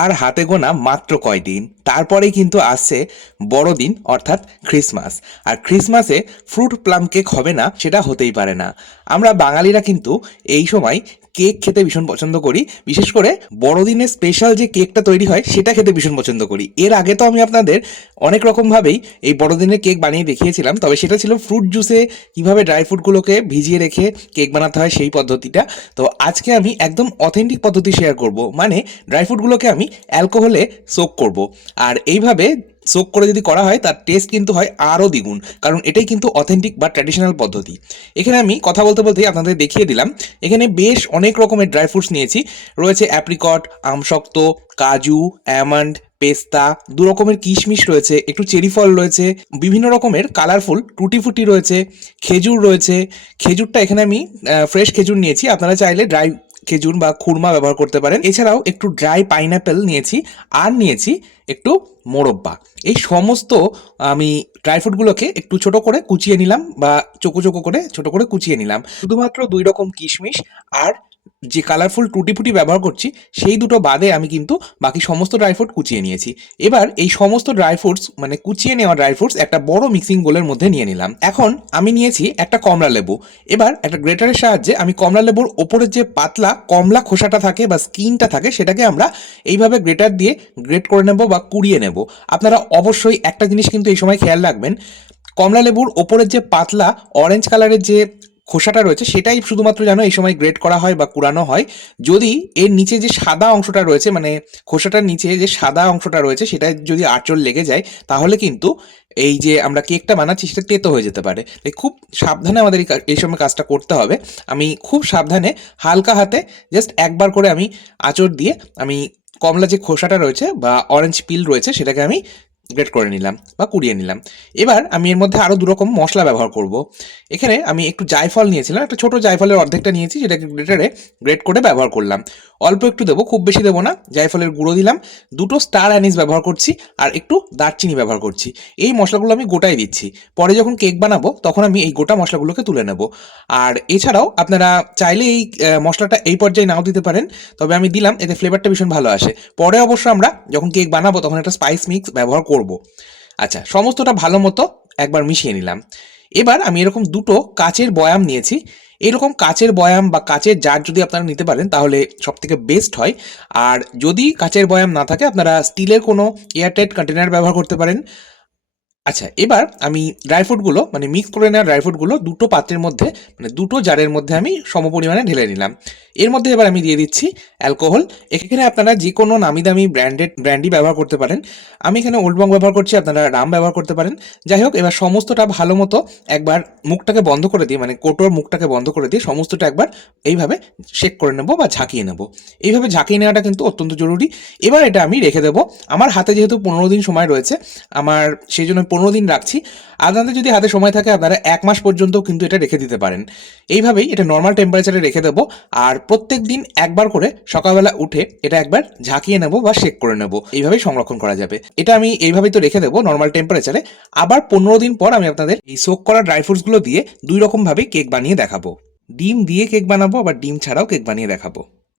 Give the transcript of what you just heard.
আর হাতে গোনা মাত্র কয়দিন, তারপরেই কিন্তু আসছে বড়দিন অর্থাৎ ক্রিসমাস। আর ক্রিসমাসে ফ্রুট প্লাম কেক হবে না সেটা হতেই পারে না। আমরা বাঙালিরা কিন্তু এই সময় কেক খেতে ভীষণ পছন্দ করি, বিশেষ করে বড়দিনের স্পেশাল যে কেকটা তৈরি হয় সেটা খেতে ভীষণ পছন্দ করি। এর আগে তো আমি আপনাদের অনেক রকমভাবেই এই বড়দিনের কেক বানিয়ে দেখিয়েছিলাম, তবে সেটা ছিল ফ্রুট জুসে কীভাবে ড্রাই ফ্রুটগুলোকে ভিজিয়ে রেখে কেক বানাতে হয় সেই পদ্ধতিটা। তো আজকে আমি একদম অথেন্টিক পদ্ধতি শেয়ার করব, মানে ড্রাই ফ্রুটগুলোকে আমি অ্যালকোহলে সোক করব। আর এইভাবে সোক করে যদি করা হয় তার টেস্ট কিন্তু হয় আরও দ্বিগুণ, কারণ এটাই কিন্তু অথেন্টিক বা ট্র্যাডিশনাল পদ্ধতি। এখানে আমি কথা বলতে বলতেই আপনাদের দেখিয়ে দিলাম, এখানে বেশ অনেক রকমের ড্রাই ফ্রুটস নিয়েছি। রয়েছে অ্যাপ্রিকট, আমশক্ত, কাজু, অ্যামন্ড, পেস্তা, দু রকমের কিশমিশ রয়েছে, একটু চেরি ফল রয়েছে, বিভিন্ন রকমের কালারফুল টুটি ফুটি রয়েছে, খেজুর রয়েছে। খেজুরটা এখানে আমি ফ্রেশ খেজুর নিয়েছি, আপনারা চাইলে ড্রাই খেজুর বা খুরমা ব্যবহার করতে পারেন। এছাড়াও একটু ড্রাই পাইনঅ্যাপেল নিয়েছি, আর নিয়েছি একটু মোরব্বা। এই সমস্ত আমি ড্রাই ফ্রুটগুলোকে একটু ছোট করে কুচিয়ে নিলাম, বা চোকো চোকো করে ছোট করে কুচিয়ে নিলাম। শুধুমাত্র দুই রকম কিশমিশ আর যে কালারফুল টুটি ফুটি ব্যবহার করছি সেই দুটো বাদে আমি কিন্তু বাকি সমস্ত ড্রাই ফ্রুট কুচিয়ে নিয়েছি। এবার এই সমস্ত ড্রাই ফ্রুটস, মানে কুচিয়ে নেওয়া ড্রাই ফ্রুটস একটা বড় মিক্সিং বোলের মধ্যে নিয়ে নিলাম। এখন আমি নিয়েছি একটা কমলা লেবু। এবার একটা গ্রেটারের সাহায্যে আমি কমলা লেবুর ওপরের যে পাতলা কমলা খোসাটা থাকে বা স্কিনটা থাকে সেটাকে আমরা এইভাবে গ্রেটার দিয়ে গ্রেট করে নেব বা কুড়িয়ে নেব। আপনারা অবশ্যই একটা জিনিস কিন্তু এই সময় খেয়াল রাখবেন, কমলা লেবুর ওপরের যে পাতলা অরেঞ্জ কালারের যে খোসাটা রয়েছে সেটাই শুধুমাত্র যেন এই সময় গ্রেট করা হয় বা কুড়ানো হয়। যদি এর নিচে যে সাদা অংশটা রয়েছে, মানে খোসাটার নিচে যে সাদা অংশটা রয়েছে সেটা যদি আঁচড় লেগে যায়, তাহলে কিন্তু এই যে আমরা কেকটা বানাচ্ছি সেটা তেতো হয়ে যেতে পারে। তাই খুব সাবধানে আমাদের এই সময় কাজটা করতে হবে। আমি খুব সাবধানে হালকা হাতে জাস্ট একবার করে আমি আঁচড় দিয়ে আমি কমলা যে খোসাটা রয়েছে বা অরেঞ্জ পিল রয়েছে সেটাকে আমি গ্রেট করে নিলাম বা কুড়িয়ে নিলাম। এবার আমি এর মধ্যে আরও দুরকম মশলা ব্যবহার করব। এখানে আমি একটু জায়ফল নিয়েছিলাম, একটা ছোটো জায়ফলের অর্ধেকটা নিয়েছি, যেটাকে গ্রেটারে গ্রেট করে ব্যবহার করলাম। অল্প একটু দেবো, খুব বেশি দেবো না। জায়ফলের গুঁড়ো দিলাম, দুটো স্টার অ্যানিস ব্যবহার করছি, আর একটু দারচিনি ব্যবহার করছি। এই মশলাগুলো আমি গোটাই দিচ্ছি, পরে যখন কেক বানাবো তখন আমি এই গোটা মশলাগুলোকে তুলে নেব। আর এছাড়াও আপনারা চাইলে এই মশলাটা এই পর্যায়ে নাও দিতে পারেন, তবে আমি দিলাম, এতে ফ্লেভারটা ভীষণ ভালো আসে। পরে অবশ্য আমরা যখন কেক বানাবো তখন একটা স্পাইস মিক্স ব্যবহার করব। আচ্ছা, সমস্তটা ভালো মতো একবার মিশিয়ে নিলাম। এবার আমি এরকম দুটো কাচের বয়াম নিয়েছি। এরকম কাচের বয়াম বা কাচের জার যদি আপনারা নিতে পারেন তাহলে সবথেকে বেস্ট হয়। আর যদি কাচের বয়াম না থাকে আপনারা স্টিলের কোনো এয়ারটাইট কন্টেনার ব্যবহার করতে পারেন। আচ্ছা, এবার আমি ড্রাই ফ্রুটগুলো, মানে মিক্স করে নেওয়া ড্রাই ফ্রুটগুলো দুটো পাত্রের মধ্যে, মানে দুটো জারের মধ্যে আমি সমপরিমাণে ঢেলে নিলাম। এর মধ্যে এবার আমি দিয়ে দিচ্ছি অ্যালকোহল। এখানে আপনারা যে কোনো নামি দামি ব্র্যান্ডই ব্যবহার করতে পারেন। আমি এখানে ওল্ড বং ব্যবহার করছি, আপনারা রাম ব্যবহার করতে পারেন। যাই হোক, এবার সমস্তটা ভালো মতো একবার মুখটাকে বন্ধ করে দিয়ে, মানে কোটোর মুখটাকে বন্ধ করে দিয়ে সমস্তটা একবার এইভাবে শেক করে নেব বা ঝাঁকিয়ে নেব। এইভাবে ঝাঁকিয়ে নেওয়াটা কিন্তু অত্যন্ত জরুরি। এবার এটা আমি রেখে দেবো। আমার হাতে যেহেতু 15 দিন সময় রয়েছে, আমার সেই জন্য 15 দিন রাখছি। আপনাদের যদি হাতে সময় থাকে আপনারা 1 মাস পর্যন্তও কিন্তু এটা রেখে দিতে পারেন। এইভাবেই এটা নর্মাল টেম্পারেচারে রেখে দেবো। আর প্রত্যেক দিন একবার করে সকালবেলা উঠে এটা একবার ঝাঁকিয়ে নেব বা শেক করে নেব। এইভাবেই সংরক্ষণ করা যাবে। এটা আমি এইভাবেই তো রেখে দেবো নর্মাল টেম্পারেচারে। আবার 15 দিন পর আমি আপনাদের এই সোক করা ড্রাই ফ্রুটসগুলো দিয়ে দুই রকমভাবে কেক বানিয়ে দেখাবো। ডিম দিয়ে কেক বানাবো, আবার ডিম ছাড়াও কেক বানিয়ে দেখাবো।